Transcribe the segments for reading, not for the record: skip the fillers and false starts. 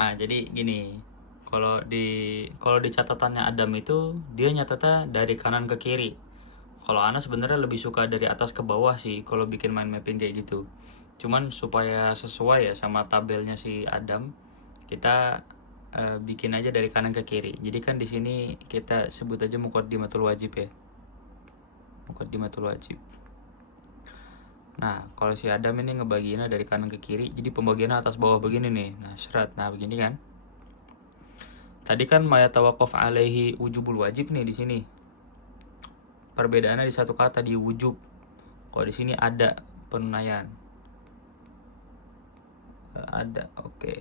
Nah, jadi gini, kalau di catatannya Adam itu dia nyatetnya dari kanan ke kiri. Kalau Ana sebenarnya lebih suka dari atas ke bawah sih kalau bikin mind mapping kayak gitu. Cuman supaya sesuai ya sama tabelnya si Adam, kita bikin aja dari kanan ke kiri. Jadi kan di sini kita sebut aja muqaddimatul wajib ya. Muqaddimatul wajib. Nah, kalau si Adam ini ngebagiinnya dari kanan ke kiri, jadi pembagiannya atas bawah begini nih. Nah, serat. Nah, begini kan. Tadi kan maya tawaqaf alaihi wujubul wajib nih di sini. Perbedaannya di satu kata di wujub. Kalau di sini ada penunaian. Ada, oke.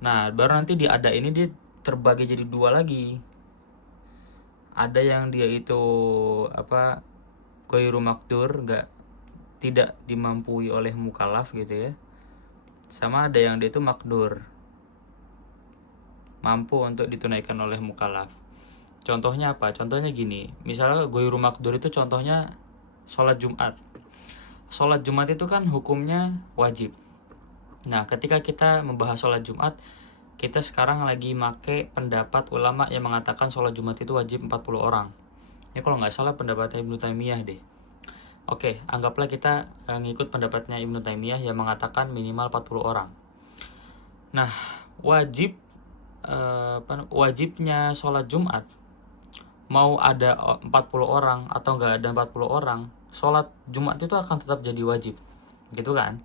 Nah, baru nanti di ada ini dia terbagi jadi dua lagi. Ada yang dia itu apa ghairu makdur, tidak dimampui oleh mukallaf gitu ya. Sama ada yang dia itu makdur, mampu untuk ditunaikan oleh mukallaf. Contohnya apa? Contohnya gini, misalnya ghairu makdur itu contohnya sholat Jumat. Sholat Jumat itu kan hukumnya wajib. Nah, ketika kita membahas sholat Jumat, kita sekarang lagi make pendapat ulama yang mengatakan sholat Jumat itu wajib 40 orang. Ini kalau nggak salah pendapatnya Ibnu Taimiyah deh. Oke, anggaplah kita ngikut pendapatnya Ibnu Taimiyah yang mengatakan minimal 40 orang. Nah, wajibnya sholat Jumat, mau ada 40 orang atau nggak ada 40 orang, sholat Jumat itu akan tetap jadi wajib. Gitu kan?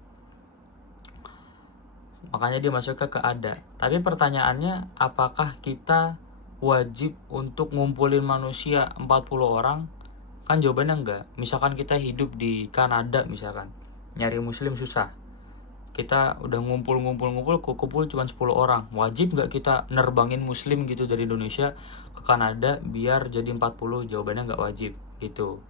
Makanya dia masuk ke ada. Tapi pertanyaannya, apakah kita wajib untuk ngumpulin manusia 40 orang? Kan jawabannya enggak. Misalkan kita hidup di Kanada misalkan, nyari muslim susah. Kita udah kumpul cuma 10 orang. Wajib nggak kita nerbangin muslim gitu dari Indonesia ke Kanada biar jadi 40? Jawabannya nggak wajib gitu.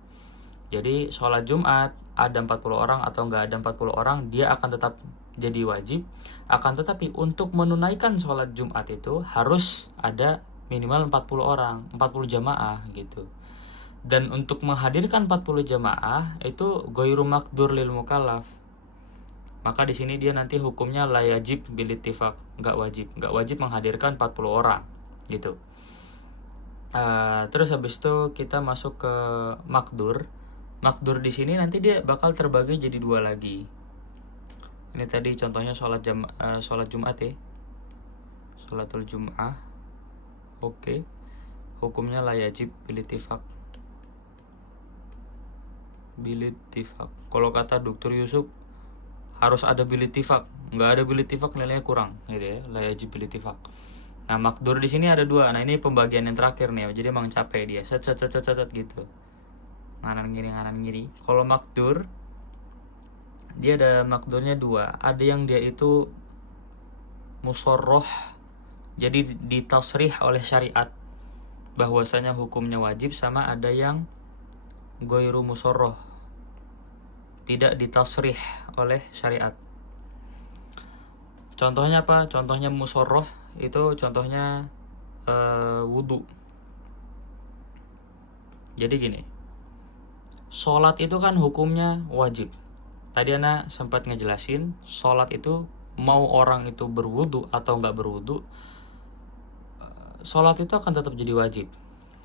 Jadi sholat Jumat ada 40 orang atau nggak ada 40 orang, dia akan tetap jadi wajib. Akan tetapi untuk menunaikan sholat Jumat itu harus ada minimal 40 orang, 40 jamaah gitu. Dan untuk menghadirkan 40 jamaah itu ghairu makdur lil mukallaf. Maka di sini dia nanti hukumnya la yajib bil ittifaq, nggak wajib menghadirkan 40 orang gitu. Terus habis itu kita masuk ke makdur. Makdur di sini nanti dia bakal terbagi jadi dua lagi. Ini tadi contohnya sholat Jumat ya, sholatul Jum'ah. Oke, hukumnya la yajib bil ittifaq. Kalau kata Dr. Yusuf harus ada bil ittifaq, nggak ada bil ittifaq nilainya kurang gitu ya, la yajib bil ittifaq. Nah, makdur di sini ada dua. Nah, ini pembagian yang terakhir nih, jadi emang capek dia, set gitu, nganan ngiri. Kalau makdur dia ada makdurnya dua. Ada yang dia itu musorroh, jadi ditasrih oleh syariat bahwasanya hukumnya wajib, sama ada yang ghairu musorroh, tidak ditasrih oleh syariat. Contohnya apa? Contohnya musorroh itu contohnya wudhu. Jadi gini, sholat itu kan hukumnya wajib. Tadi Ana sempat ngejelasin, sholat itu mau orang itu berwudu atau nggak berwudu, sholat itu akan tetap jadi wajib.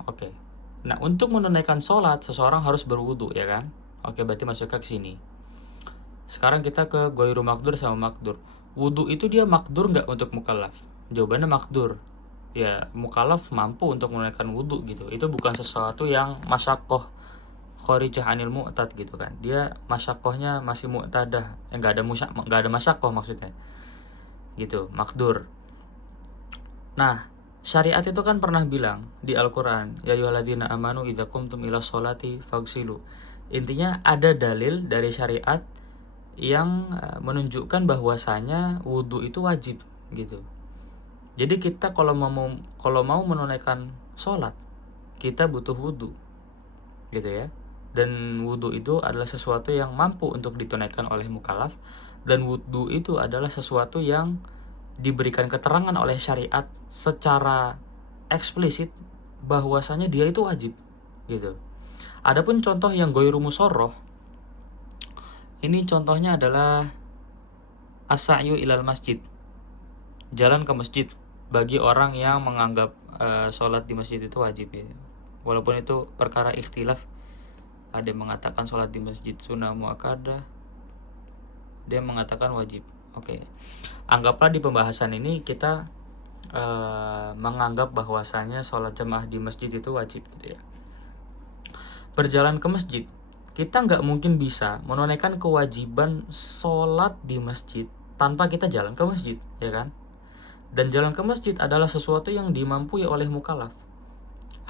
Oke. Nah, untuk menunaikan sholat, seseorang harus berwudu ya kan? Oke, berarti masuk ke sini. Sekarang kita ke ghairu makdur sama makdur. Wudu itu dia makdur nggak untuk mukallaf? Jawabannya makdur. Ya, mukallaf mampu untuk menunaikan wudu gitu. Itu bukan sesuatu yang masyakoh kharijah anil mu'tad gitu kan. Dia masyakohnya masih mu'tadah. Nggak ada masyakoh maksudnya. Gitu, makdur. Nah, syariat itu kan pernah bilang di Al-Quran, ya ayyuhalladzina amanu idza qumtum ila sholati faghsilu. Intinya ada dalil dari syariat yang menunjukkan bahwasanya wudhu itu wajib gitu. Jadi kita kalau mau menunaikan sholat, kita butuh wudhu gitu ya. Dan wudhu itu adalah sesuatu yang mampu untuk ditunaikan oleh mukallaf, dan wudhu itu adalah sesuatu yang diberikan keterangan oleh syariat secara eksplisit bahwasanya dia itu wajib gitu. Adapun contoh yang ghairu musorroh, ini contohnya adalah as-sa'yu ilal masjid. jalan ke masjid bagi orang yang menganggap sholat di masjid itu wajib ya. Walaupun itu perkara ikhtilaf, ada yang mengatakan sholat di masjid sunnah muakkadah, dia mengatakan wajib. Oke. Anggaplah di pembahasan ini kita menganggap bahwasanya sholat jamaah di masjid itu wajib gitu ya. Berjalan ke masjid, kita nggak mungkin bisa menunaikan kewajiban sholat di masjid tanpa kita jalan ke masjid, ya kan? Dan jalan ke masjid adalah sesuatu yang dimampui oleh mukallaf.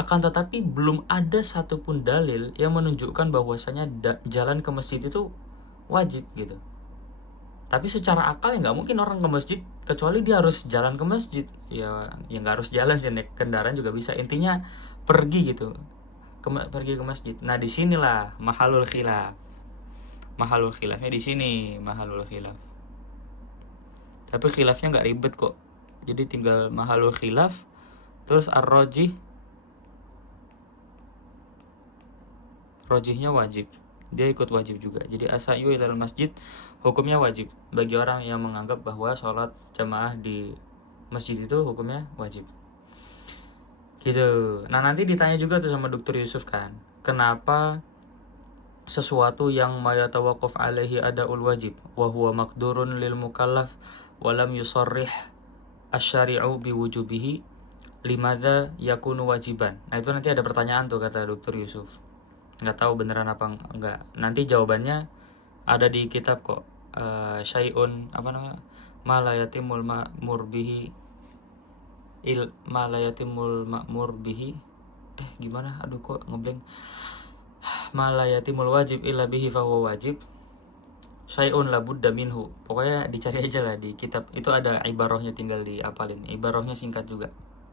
Akan tetapi belum ada satupun dalil yang menunjukkan bahwasanya jalan ke masjid itu wajib gitu. Tapi secara akal ya nggak mungkin orang ke masjid kecuali dia harus jalan ke masjid. Ya nggak harus jalan sih, naik kendaraan juga bisa. Intinya pergi gitu, pergi ke masjid. Nah disinilah mahalul khilaf. Mahalul khilafnya di sini, mahalul khilaf. Tapi khilafnya nggak ribet kok. Jadi tinggal mahalul khilaf, terus ar-rajih, rajihnya wajib. Dia ikut wajib juga. Jadi asa'yu ilal masjid hukumnya wajib bagi orang yang menganggap bahwa sholat jamaah di masjid itu hukumnya wajib. Gitu. Nah nanti ditanya juga tuh sama Dr. Yusuf kan, kenapa sesuatu yang mayatawaqaf alaihi adaul wajib wa huwa maqdurun lil mukallaf walam yusarrih asy-syari'u biwujubihi limadza yakunu wajiban. Nah itu nanti ada pertanyaan tuh kata Dr. Yusuf. Nggak tahu beneran apa enggak. Nanti jawabannya ada di kitab kok. Syai'un apa namanya? Ma la yatimul ma'mur bihi ma la yatimul ma'mur bihi. Gimana? Aduh kok ngeblank. Ma la yatimul wajib illa bihi fahuwa wajib. Syai'un la budda minhu. Pokoknya dicari aja lah di kitab. Itu ada ibarahnya, tinggal diapalin. Ibarahnya singkat juga.